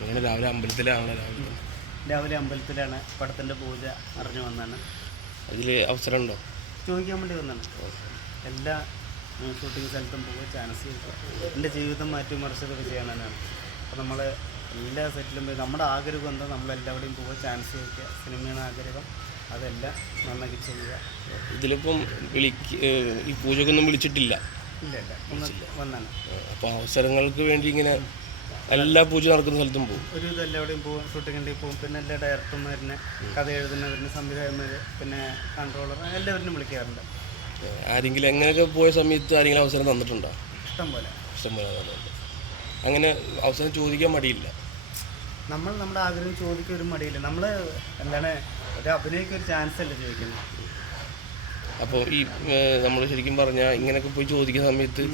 അങ്ങനെ രാവിലെ അമ്പലത്തിലാണ് രാവിലെ അമ്പലത്തിലാണ് പടത്തിൻ്റെ പൂജ അറിഞ്ഞു വന്നാണ്. അതിൽ അവസരമുണ്ടോ ചോദിക്കാൻ വേണ്ടി വന്നാണ്. എല്ലാ ഷൂട്ടിംഗ് സ്ഥലത്തും പോയി ചാൻസ് കിട്ടും. എൻ്റെ ജീവിതം മാറ്റിമറിച്ചതൊക്കെ ചെയ്യാനാണ്. അപ്പോൾ നമ്മൾ എല്ലാ സെറ്റിലും പോയി നമ്മുടെ ആഗ്രഹം എന്താ നമ്മളെല്ലാവരുടെയും പോയി ചാൻസ് ചോദിക്കുക. സിനിമയാണ് ആഗ്രഹം, അതെല്ലാം നന്നാക്കി ചെയ്യുക. ഇതിലിപ്പം ഈ പൂജക്കൊന്നും വിളിച്ചിട്ടില്ല? ഇല്ല വന്നാണ്. അപ്പോൾ അവസരങ്ങൾക്ക് വേണ്ടി ഇങ്ങനെ എല്ലാ പൂജ നടക്കുന്ന സ്ഥലത്തും പോകും. ഒരു ഇത് എല്ലാവരുടെയും പോകും, ഷൂട്ടിങ്ങിൻ്റെ പോകും. പിന്നെ എല്ലാ ഡയറക്ടർമാരിനെ, കഥ എഴുതുന്നവരിനെ, സംവിധായകന്മാർ, പിന്നെ കൺട്രോളർ, എല്ലാവരും വിളിക്കാറുണ്ട്. ആരെങ്കിലും എങ്ങനെയൊക്കെ പോയ സമയത്ത് ആരെങ്കിലും അവസരം തന്നിട്ടുണ്ടോ? ഇഷ്ടം പോലെ തന്നിട്ടുണ്ട്. അങ്ങനെ അവസരം ചോദിക്കാൻ മടിയില്ല. നമ്മൾ നമ്മുടെ ആഗ്രഹം ചോദിക്കാൻ ഒരു മടിയില്ല. നമ്മൾ എന്താണ് ഒരു അഭിനയിക്ക് ഒരു ചാൻസ് അല്ലേ ചോദിക്കുന്നത്. അപ്പോൾ ഈ നമ്മൾ ശരിക്കും പറഞ്ഞാൽ ഇങ്ങനെയൊക്കെ പോയി ചോദിക്കുന്ന സമയത്ത്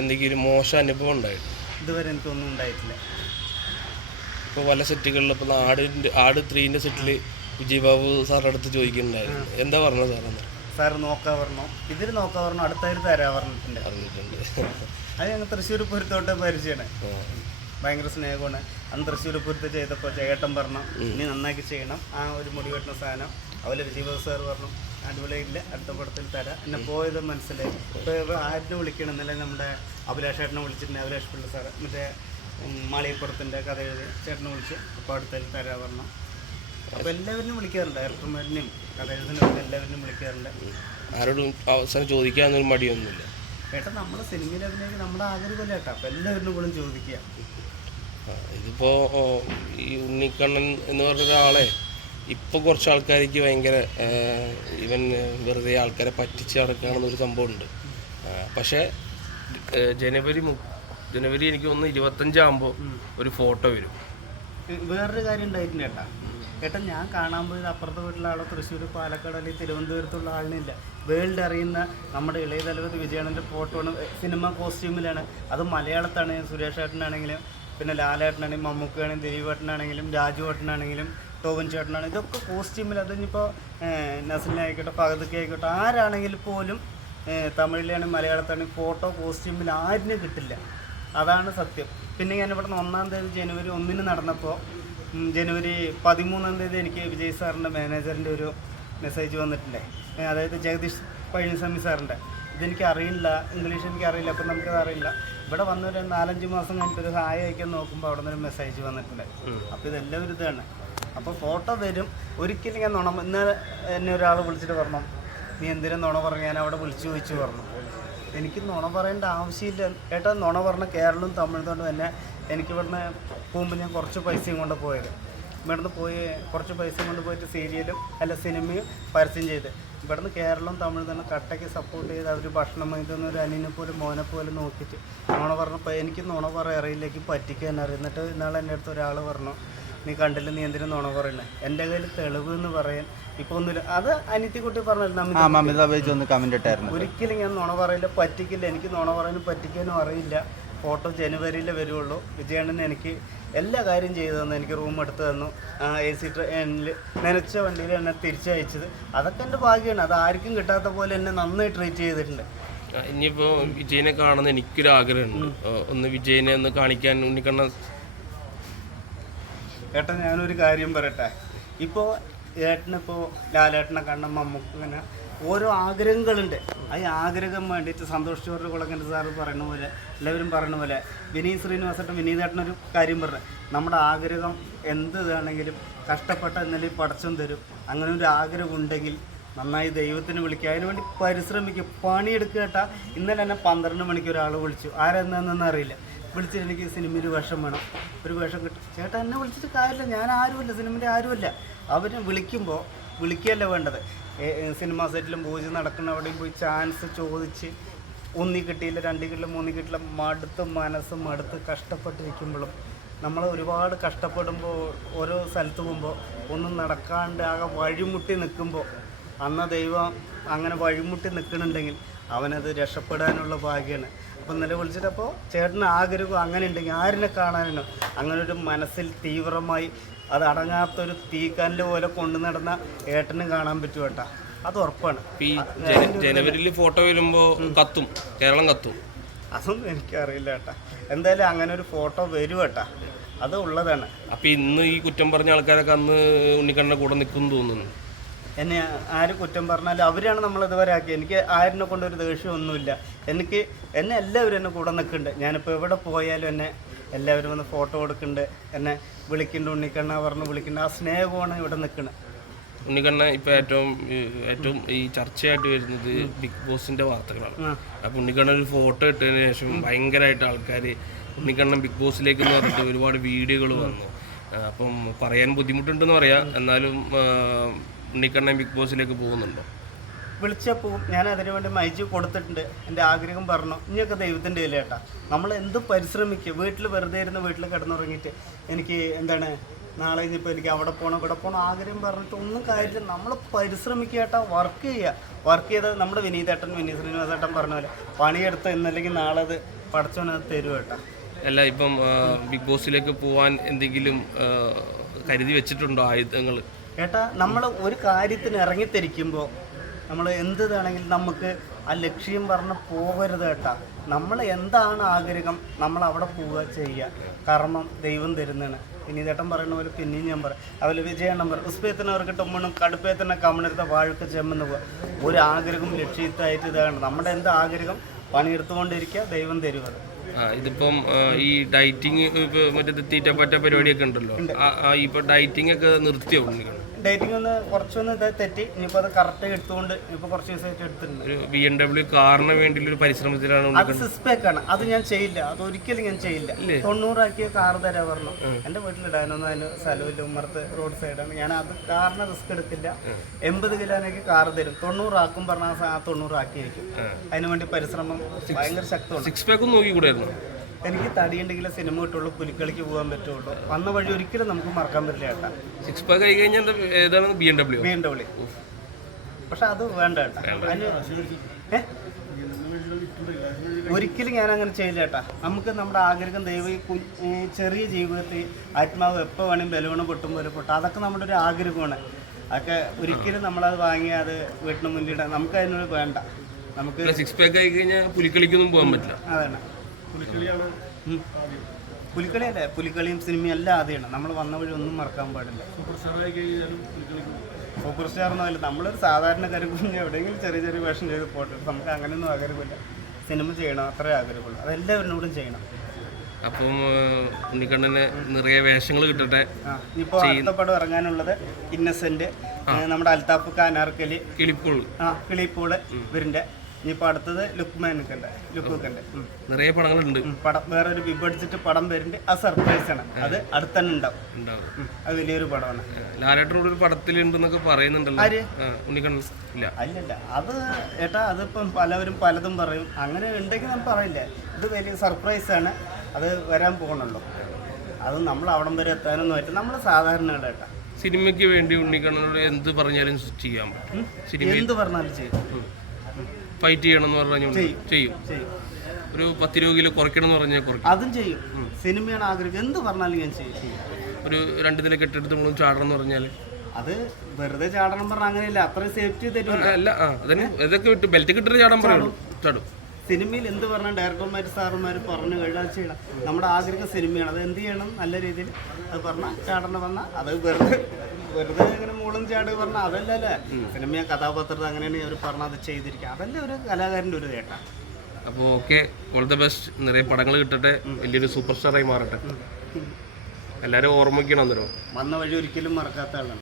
എന്തെങ്കിലും മോശം അനുഭവം ഉണ്ടായിരുന്നു? ഇതുവരെ എനിക്കൊന്നും ഉണ്ടായിട്ടില്ല. ഇപ്പോൾ പല സെറ്റുകളിൽ ഇപ്പോൾ ആട് 3ൻ്റെ സെറ്റിൽ വിജയ് ബാബു സാറിൻ്റെ അടുത്ത് ചോദിക്കുന്നുണ്ടായിരുന്നു. എന്താ പറഞ്ഞത് സാറ് നോക്കാൻ പറഞ്ഞു, ഇതിൽ നോക്കാൻ പറഞ്ഞു, അടുത്തായിട്ട് തരാൻ പറഞ്ഞിട്ടുണ്ട്. അത് ഞങ്ങൾ തൃശ്ശൂർ പൂരത്തോട്ട് പരിചയമാണ്. ഭയങ്കര സ്നേഹമാണ്. അന്ന് തൃശ്ശൂർ പൂരത്ത് ചെയ്തപ്പോൾ ചേട്ടൻ പറഞ്ഞു ഇനി നന്നാക്കി ചെയ്യണം, ആ ഒരു മുടി വെട്ടുന്ന സാധനം. അതുപോലെ വിജയ് ബാബു സാർ പറഞ്ഞു അടിപൊളിയില്ല, അടുത്ത പടത്തിൽ തരാം. എന്നെ പോയത് മനസ്സിലായി. ഇപ്പോൾ ആരിനെ വിളിക്കണം എന്നല്ലേ, നമ്മുടെ അഭിലാഷ് ചേട്ടനെ വിളിച്ചിട്ടുണ്ട്. അഭിലാഷ് പിള്ള സാറ് മറ്റേ മാളികപ്പുറത്തിൻ്റെ കഥ എഴുതി ചേട്ടനെ വിളിച്ച് അപ്പോൾ അടുത്തതിൽ തരാൻ പറഞ്ഞു. അപ്പോൾ എല്ലാവരും വിളിക്കാറുണ്ട്, ഡയറക്ടർമാരിനെയും കഥ എഴുതുന്നവരും എല്ലാവരും വിളിക്കാറുണ്ട്. ആരോടും അവസരം ചോദിക്കാനൊന്നും മടിയൊന്നുമില്ല. ഏട്ടാ നമ്മൾ സിനിമയിൽ അഭിനയിക്കുക നമ്മുടെ ആഗ്രഹമല്ല ഏട്ടാ. അപ്പോൾ എല്ലാവരും കൂടെ ചോദിക്കുക. ഇതിപ്പോൾ ഈ ഉണ്ണിക്കണ്ണൻ എന്ന് പറഞ്ഞ ഒരാളെ ഇപ്പോൾ കുറച്ച് ആൾക്കാർക്ക് ഭയങ്കര ഇവൻ വെറുതെ ആൾക്കാരെ പറ്റിച്ച് നടക്കുകയാണെന്നൊരു സംഭവമുണ്ട്. പക്ഷേ ജനുവരി എനിക്ക് തോന്നുന്നു 25 ആകുമ്പോൾ ഒരു ഫോട്ടോ വരും. വേറൊരു കാര്യം ഉണ്ടായിട്ടുണ്ട് ഏട്ടാ. ഏട്ടാ ഞാൻ കാണാൻ പോയത് അപ്പുറത്തെ വീട്ടിലുള്ള ആളോ തൃശ്ശൂർ, പാലക്കാട് അല്ലെങ്കിൽ തിരുവനന്തപുരത്തുള്ള ആളിനില്ല. വേൾഡ് അറിയുന്ന നമ്മുടെ ഇളയ തലവതി വിജയണ്ണൻ്റെ ഫോട്ടോ ആണ്. സിനിമ കോസ്റ്റ്യൂമിലാണ്. അത് മലയാളത്താണ്. സുരേഷ് ഏട്ടനാണെങ്കിലും പിന്നെ ലാലേട്ടനാണെങ്കിലും മമ്മൂക്കാണെങ്കിലും ദിലീപേട്ടനാണെങ്കിലും രാജുവേട്ടനാണെങ്കിലും ടോവിൻ ചേട്ടനാണ്. ഇതൊക്കെ കോസ്റ്റ്യൂമിൽ. അതിനിപ്പോൾ നസ്ലിനായിക്കോട്ടെ, ഫഹദ് ആയിക്കോട്ടെ, ആരാണെങ്കിൽ പോലും തമിഴിലാണെങ്കിൽ മലയാളത്താണെങ്കിൽ ഫോട്ടോ കോസ്റ്റ്യൂമിൽ ആരിനും കിട്ടില്ല. അതാണ് സത്യം. പിന്നെ ഞാൻ ഇവിടെ നിന്ന് 1-ാം തീയതി ജനുവരി 1-ന് നടന്നപ്പോൾ ജനുവരി 13-ാം തീയതി എനിക്ക് വിജയ് സാറിൻ്റെ മാനേജറിൻ്റെ ഒരു മെസ്സേജ് വന്നിട്ടുണ്ടേ. അതായത് ജഗദീഷ് പഴനിസ്വാമി സാറിൻ്റെ. ഇതെനിക്ക് അറിയില്ല, ഇംഗ്ലീഷ് എനിക്ക് അറിയില്ല. അപ്പം നമുക്കത് അറിയില്ല. ഇവിടെ വന്നൊരു 4-5 മാസം കഴിഞ്ഞിട്ടൊരു ഹായ് അയക്കാൻ നോക്കുമ്പോൾ അവിടെ നിന്നൊരു മെസ്സേജ് വന്നിട്ടുണ്ട്. അപ്പോൾ ഇതെല്ലാം ഒരു ഇതാണ്. അപ്പോൾ ഫോട്ടോ വരും. ഒരിക്കലും ഞാൻ ഇന്നലെ എന്നെ ഒരാൾ വിളിച്ചിട്ട് പറഞ്ഞു നീ എന്തിനും നുണ പറഞ്ഞു. ഞാൻ അവിടെ വിളിച്ചു ചോദിച്ചു പറഞ്ഞു. എനിക്ക് നുണ പറയേണ്ട ആവശ്യമില്ല ഏട്ടാ. നുണ പറഞ്ഞ കേരളവും തമിഴ്നാടും തന്നെ. എനിക്ക് ഇവിടുന്ന് പോകുമ്പോൾ ഞാൻ കുറച്ച് പൈസയും കൊണ്ട് പോയത്. ഇവിടുന്ന് പോയി കുറച്ച് പൈസയും കൊണ്ട് പോയിട്ട് സീരിയലും സിനിമയും പരസ്യം ചെയ്ത് ഇവിടുന്ന് കേരളവും തമിഴ്നാടും കട്ടയ്ക്ക് സപ്പോർട്ട് ചെയ്ത് അവർ ഭക്ഷണം വാങ്ങിക്കുന്ന ഒരു അനിയനെ പോലും മോനെ പോലും നോക്കിയിട്ട് നുണ പറഞ്ഞപ്പോൾ എനിക്ക് നുണ അറിയില്ലേക്ക് പറ്റിക്കാൻ അറിയാം. എന്നിട്ട് ഇന്നാളെ എൻ്റെ അടുത്ത് ഒരാൾ പറഞ്ഞു നീ കണ്ടില്ല, നീ എന്തിനും നുണ പറയുന്നത്. എൻ്റെ കയ്യിൽ തെളിവ് എന്ന് പറയാൻ ഇപ്പോൾ ഒന്നുമില്ല. അത് അനിത്യക്കുട്ടി പറഞ്ഞിരുന്നു. ഒരിക്കലും ഞാൻ നുണ പറയില്ല, പറ്റിക്കില്ല. എനിക്ക് നുണ പറയാനും പറ്റിക്കാനും അറിയില്ല. ഫോട്ടോ ജനുവരിയിലേ വരുള്ളൂ. വിജയണ്ണൻ എനിക്ക് എല്ലാ കാര്യം ചെയ്തു തന്നു. എനിക്ക് റൂം എടുത്ത് തന്നു. AC ട്രെയിനിൽ നനച്ച വണ്ടിയിൽ എന്നെ തിരിച്ചയച്ചത്. അതൊക്കെ എൻ്റെ ഭാഗ്യമാണ്. അത് ആർക്കും കിട്ടാത്ത പോലെ എന്നെ നന്നായി ട്രീറ്റ് ചെയ്തിട്ടുണ്ട്. ഇനിയിപ്പോൾ വിജയനെ കാണുന്ന എനിക്കൊരു ആഗ്രഹമുണ്ട്. ഒന്ന് വിജയനെ ഒന്ന് കാണിക്കാൻ ഉണ്ണിക്കണ്ണ. ഏട്ടൻ ഞാനൊരു കാര്യം പറയട്ടെ. ഇപ്പോൾ ഏട്ടനിപ്പോൾ ലാലേട്ടനെ കാണണം, മമ്മൂക്ക് ഇങ്ങനെ ഓരോ ആഗ്രഹങ്ങളുണ്ട്. ആ ആഗ്രഹം വേണ്ടിയിട്ട് സന്തോഷ് ജോർജ് കുളങ്ങര സാറ് പറയുന്ന പോലെ എല്ലാവരും പറയുന്ന പോലെ വിനീത് ശ്രീനിവാസേട്ടൻ വിനീതേട്ടനൊരു കാര്യം പറഞ്ഞു. നമ്മുടെ ആഗ്രഹം എന്ത് ഇതാണെങ്കിലും കഷ്ടപ്പെട്ട എന്നാലും പടച്ചം തരും. അങ്ങനെ ഒരു ആഗ്രഹം ഉണ്ടെങ്കിൽ നന്നായി ദൈവത്തിന് വിളിക്കുക, അതിനുവേണ്ടി പരിശ്രമിക്കുക, പണിയെടുക്കുക. കേട്ടാ ഇന്നലെ എന്നെ 12 മണിക്ക് ഒരാൾ വിളിച്ചു. ആരെന്താണെന്നൊന്നും അറിയില്ല. വിളിച്ചിട്ട് എനിക്ക് സിനിമയിൽ വേഷം വേണം, ഒരു വേഷം കിട്ടും. ചേട്ടാ എന്നെ വിളിച്ചിട്ട് കാര്യമില്ല, ഞാൻ ആരുമില്ല, സിനിമയിൽ ആരുമില്ല. അവർ വിളിക്കുമ്പോൾ വിളിക്കുകയല്ല വേണ്ടത്. സിനിമാ സെറ്റിലും പൂജ നടക്കുന്ന അവിടെയും പോയി ചാൻസ് ചോദിച്ച് 1 കിട്ടിയില്ല, 2 കിട്ടില്ല, 3 കിട്ടില്ല, മനസ്സും മടുത്ത് കഷ്ടപ്പെട്ടിരിക്കുമ്പോഴും നമ്മൾ ഒരുപാട് കഷ്ടപ്പെടുമ്പോൾ ഓരോ സ്ഥലത്ത് പോകുമ്പോൾ ഒന്നും നടക്കാണ്ട് ആകെ വഴിമുട്ടി നിൽക്കുമ്പോൾ അന്ന് ദൈവം അങ്ങനെ വഴിമുട്ടി നിൽക്കണുണ്ടെങ്കിൽ അവനത് രക്ഷപ്പെടാനുള്ള ഭാഗ്യമാണ്. അപ്പോൾ ഇന്നലെ വിളിച്ചിട്ടപ്പോൾ ചേട്ടന് ആഗ്രഹം അങ്ങനെ ഉണ്ടെങ്കിൽ ആരിനെ കാണാനോ അങ്ങനെ ഒരു മനസ്സിൽ തീവ്രമായി അത് അടങ്ങാത്തൊരു തീക്കല്ല് പോലെ കൊണ്ടു നടന്ന ഏട്ടനും കാണാൻ പറ്റും കേട്ടാ. അത് ഉറപ്പാണ്. ജനുവരിയിൽ ഫോട്ടോ വരുമ്പോൾ കത്തും, കേരളം കത്തും. അതൊന്നും എനിക്കറിയില്ല കേട്ടാ. എന്തായാലും അങ്ങനെ ഒരു ഫോട്ടോ വരും കേട്ടാ. അത് ഉള്ളതാണ്. അപ്പൊ ഇന്ന് ഈ കുറ്റം പറഞ്ഞ ആൾക്കാരൊക്കെ അന്ന് ഉണ്ണിക്കണ്ണന്റെ കൂടെ നിൽക്കും തോന്നുന്നു. എന്നെ ആര് കുറ്റം പറഞ്ഞാലും അവരാണ് നമ്മൾ ഇതുവരെ ആക്കി. എനിക്ക് ആരിനെ കൊണ്ടൊരു ദേഷ്യമൊന്നുമില്ല. എന്നെ എല്ലാവരും എന്നെ കൂടെ നിൽക്കുന്നുണ്ട്. ഞാനിപ്പോൾ എവിടെ പോയാലും എന്നെ എല്ലാവരും വന്ന് ഫോട്ടോ കൊടുക്കുന്നുണ്ട്, എന്നെ വിളിക്കുന്നുണ്ട്, ഉണ്ണിക്കണ്ണ പറഞ്ഞ് വിളിക്കുന്നുണ്ട്. ആ സ്നേഹമാണ് ഇവിടെ നിൽക്കുന്നത്. ഉണ്ണിക്കണ്ണ ഇപ്പൊ ഏറ്റവും ഈ ചർച്ചയായിട്ട് വരുന്നത് ബിഗ് ബോസിന്റെ വാർത്തകളാണ്. അപ്പൊ ഉണ്ണിക്കണ്ണൻ ഒരു ഫോട്ടോ ഇട്ടതിന് ശേഷം ഭയങ്കരമായിട്ട് ആൾക്കാർ ഉണ്ണിക്കണ്ണൻ ബിഗ് ബോസിലേക്ക് എന്ന് പറഞ്ഞിട്ട് ഒരുപാട് വീഡിയോകൾ വന്നു. അപ്പം പറയാൻ ബുദ്ധിമുട്ടുണ്ടെന്ന് പറയാം, എന്നാലും ഉണ്ണിക്കണ്ണൻ ബിഗ് ബോസിലേക്ക് പോകുന്നുണ്ടോ? വിളിച്ചാൽ പോവും. ഞാൻ അതിനു വേണ്ടി മൈജി കൊടുത്തിട്ടുണ്ട്. എൻ്റെ ആഗ്രഹം പറഞ്ഞു. ഇനിയൊക്കെ ദൈവത്തിൻ്റെ കയ്യിൽ കേട്ടാ. നമ്മൾ എന്ത് പരിശ്രമിക്കുക. വീട്ടിൽ വെറുതെ ഇരുന്ന് വീട്ടിൽ കിടന്നുറങ്ങിയിട്ട് എനിക്ക് നാളെ ഇനിയിപ്പോൾ എനിക്ക് അവിടെ പോകണം ഇവിടെ പോകണം ആഗ്രഹം പറഞ്ഞിട്ട് ഒന്നും കാര്യമില്ല. നമ്മൾ പരിശ്രമിക്കുക കേട്ടാ. വർക്ക് ചെയ്യുക. വർക്ക് ചെയ്ത് നമ്മുടെ വിനീത് ശ്രീനിവാസേട്ടൻ പറഞ്ഞ പോലെ പണിയെടുത്ത് എന്നല്ലെങ്കിൽ നാളെ അത് പടച്ചോനത് തരും കേട്ടാ. അല്ല, ഇപ്പം ബിഗ് ബോസിലേക്ക് പോകാൻ എന്തെങ്കിലും കരുതി വെച്ചിട്ടുണ്ടോ ആയുധങ്ങൾ? കേട്ടാ, നമ്മൾ ഒരു കാര്യത്തിന് ഇറങ്ങിത്തിരിക്കുമ്പോൾ നമ്മൾ എന്താണെങ്കിലും നമുക്ക് ആ ലക്ഷ്യം പറഞ്ഞ് പോകരുത് കേട്ടാ. നമ്മൾ എന്താണ് ആഗ്രഹം നമ്മൾ അവിടെ പോവുക ചെയ്യുക. കർമ്മം ദൈവം തരുന്നതാണ്. വിനീതേട്ടൻ പറയുന്ന പോലെ പിന്നെയും ഞാൻ പറയാം. അതുപോലെ വിജയണ്ണൻ പറയും ഉസ്പേത്തിന് അവർക്ക് ടൊമ്മണും കടുപ്പേത്തന്നെ കമ്മണെടുത്ത വാഴക്ക് ചെമ്മെന്ന് പോവുക. ഒരു ആഗ്രഹം ലക്ഷ്യത്തായിട്ട് ഇതാണ്. നമ്മുടെ എന്ത് ആഗ്രഹം പണിയെടുത്തുകൊണ്ടിരിക്കുക, ദൈവം തരുന്നത്. ഇതിപ്പം ഈ ഡയറ്റിങ് മറ്റേ തീറ്റപ്പറ്റ പരിപാടിയൊക്കെ ഉണ്ടല്ലോ, ഇപ്പൊ ഡയറ്റിംഗ് ഒക്കെ നിർത്തിയോ? ഡേറ്റിംഗ് ഒന്ന് കുറച്ചൊന്ന് തെറ്റി. ഇനിയിപ്പോൾ അത് കറക്റ്റ് എടുത്തുകൊണ്ട് ഇപ്പോൾ കുറച്ച് ദിവസമായിട്ട് എടുത്തിട്ടുണ്ട്. ഒരു BMW കാറിന് വേണ്ടിയുള്ള ഒരു പരിശ്രമത്തിലാണ്. അത് സിസ്പേക്കാണ്. അത് ഞാൻ ചെയ്യില്ല. അത് ഒരിക്കലും ഞാൻ ചെയ്യില്ല. 90 ആക്കിയ കാർ തരാ പറഞ്ഞു. എൻ്റെ വീട്ടിലിടാനൊന്നും അതിന് സ്ഥലമില്ല. ഉമ്മർത്ത് റോഡ് സൈഡാണ്. ഞാൻ അത് കാറിന് റിസ്ക് എടുക്കില്ല. 80 കിലോനേക്ക് കാർ തരും. 90 ആക്കും പറഞ്ഞാൽ 90 ആക്കിയിരിക്കും. അതിനുവേണ്ടി പരിശ്രമം ഭയങ്കര ശക്തമാണ്. 6 പാക്ക് നോക്കിക്കൂടായിരുന്നു? എനിക്ക് തടിയുണ്ടെങ്കിൽ സിനിമ കിട്ടുള്ളൂ, പുലിക്കളിക്ക് പോകാൻ പറ്റുള്ളൂ. വന്ന വഴി ഒരിക്കലും നമുക്ക് മറക്കാൻ പറ്റില്ല കേട്ടാ. 6 പാക്ക് ആയി കഴിഞ്ഞാൽ ഏതാണ്? BMW. പക്ഷെ അത് വേണ്ട കേട്ടാ. ഒരിക്കലും ഞാൻ അങ്ങനെ ചെയ്യില്ല കേട്ടാ. നമുക്ക് നമ്മുടെ ആഗ്രഹം ദൈവം ഈ ചെറിയ ജീവിതത്തിൽ ആത്മാവ് എപ്പോൾ വേണമെങ്കിൽ ബലൂണ് പൊട്ടും പോലെ പൊട്ടും. അതൊക്കെ നമ്മുടെ ഒരു ആഗ്രഹമാണ്. അതൊക്കെ ഒരിക്കലും നമ്മളത് വാങ്ങി അത് വീട്ടിന് മുന്നിൽ നമുക്ക് അതിനോട് വേണ്ട. നമുക്ക് 6 പാക്ക് ആയി കഴിഞ്ഞാൽ പുലിക്കളിക്കൊന്നും പോകാൻ പറ്റില്ല. അതാണ് പുലിക്കളിയല്ലേ. പുലിക്കളിയും സിനിമയും എല്ലാം ആദ്യമാണ്. നമ്മൾ വന്ന വഴി ഒന്നും മറക്കാൻ പാടില്ല. സൂപ്പർ സ്റ്റാർ എന്നല്ല, നമ്മളൊരു സാധാരണക്കാരെ കുഞ്ഞ് എവിടെയെങ്കിലും ചെറിയ ചെറിയ വേഷം ചെയ്ത് പോട്ടെ. നമുക്ക് അങ്ങനെയൊന്നും ആഗ്രഹമില്ല. സിനിമ ചെയ്യണം, അത്രേ ആഗ്രഹമുള്ളൂ. അതെല്ലാവരിനോടും ചെയ്യണം. അപ്പം ഉണ്ണിക്കണ്ണന് നിറയെ വേഷങ്ങൾ കിട്ടട്ടെ. ഇപ്പോൾ അടുത്ത പടം ഇറങ്ങാനുള്ളത് ഇന്നസെന്റ്, നമ്മുടെ അൽത്താഫ് അനാർക്കലി, കിളിപ്പൂള് ഇവരിൻ്റെ. ഇനിയിപ്പോൾ അടുത്തത് ലുക്ക്മാനൊക്കെ ഉണ്ട്. നിറയെ പടങ്ങളുണ്ട്. പടം വേറൊരു വിഭജിച്ചിട്ട് പടം വരുന്നുണ്ട്. ആ സർപ്രൈസ് ആണ്. അത് അടുത്തന്നെ ഉണ്ടാവും. അത് വലിയൊരു പടമാണ്. ലാലേട്ടനോട് ഒരു പടത്തിലുണ്ടെന്നൊക്കെ പറയുന്നുണ്ടല്ലോ. ഉണ്ണിക്കണ്ണൻ ഇല്ല? അല്ലല്ല, അത് ഏട്ടാ അതിപ്പം പലവരും പലതും പറയും. അങ്ങനെ ഉണ്ടെങ്കിൽ നമുക്ക് പറയില്ല. ഇത് വലിയ സർപ്രൈസ് ആണ്. അത് വരാൻ പോകണല്ലോ. അത് നമ്മൾ അവിടം വരെ എത്താനൊന്നും ആയിട്ട് നമ്മൾ സാധാരണ ഏട്ടാ. സിനിമയ്ക്ക് വേണ്ടി ഉണ്ണിക്കണ്ണനോട് എന്ത് പറഞ്ഞാലും ചെയ്യാൻ പറ്റും. എന്ത് പറഞ്ഞാലും ചെയ്യും. ഫൈറ്റ് ചെയ്യണം എന്ന് പറഞ്ഞാൽ ചെയ്യും. ഒരു 10 കിലോ കുറയ്ക്കണം എന്ന് പറഞ്ഞാൽ കുറയ്ക്കും. അതും ചെയ്യും. സിനിമയാണ് ആഗ്രഹം. എന്ത് പറഞ്ഞാലും ഞാൻ ചെയ്യും. ഒരു 2 നില കെട്ടിടത്ത് നമ്മൾ ചാടണം എന്ന് പറഞ്ഞാൽ അത് വെറുതെ ചാടണം പറഞ്ഞാൽ അങ്ങനെയല്ല. അത്രയും സേഫ്റ്റി തരും. അല്ല, അതിന് ഇതൊക്കെ വിട്ട് ബെൽറ്റ് കിട്ടിട്ട് ചാടാൻ പറയുള്ളൂ. ചാടും. സിനിമയിൽ എന്ത് പറഞ്ഞാൽ ഡയറക്ടർമാർ സാറുമാർ പറഞ്ഞു കഴിഞ്ഞാൽ ചെയ്യണം. നമ്മുടെ ആഗ്രഹം സിനിമയാണ്. അത് എന്ത് ചെയ്യണം നല്ല രീതിയിൽ അത് പറഞ്ഞാൽ ചാടണം പറഞ്ഞാൽ അത് വെറുതെ ഇങ്ങനെ മൂളും ചാട് പറഞ്ഞാൽ അതല്ലല്ലേ സിനിമ കഥാപാത്രത. അങ്ങനെയാണ് അവർ പറഞ്ഞാൽ അത് ചെയ്തിരിക്കുക. അതല്ലേ ഒരു കലാകാരൻ്റെ ഒരു നേട്ടം. അപ്പോൾ ഓക്കെ, ഓൾ ദ ബെസ്റ്റ്. നിറയെ പടങ്ങൾ കിട്ടട്ടെ, വലിയൊരു സൂപ്പർ സ്റ്റാറായി മാറട്ടെ. എല്ലാവരും ഓർമ്മിക്കണം. അന്നേരം വന്ന വഴി ഒരിക്കലും മറക്കാത്ത ആളാണ്.